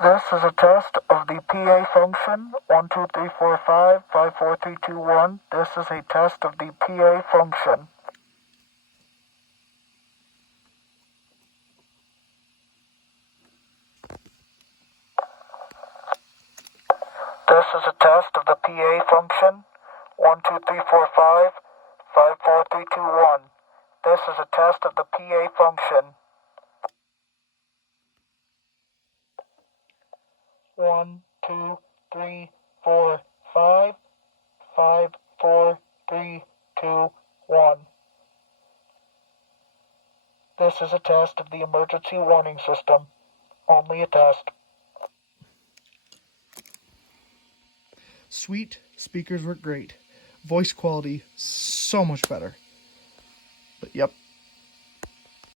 This is a test of the PA function 1, 2, 3, 4, 5, 5, 4, 3, 2, 1. This is a test of the PA function. This is a test of the PA function 1, 2, 3, 4, 5, 5, 4, 3, 2, 1. This is a test of the PA function. 1, 2, 3, 4, 5, 5, 4, 3, 2, 1. This is a test of the emergency warning system. Only a test. Sweet, speakers work great. Voice quality, so much better. But yep,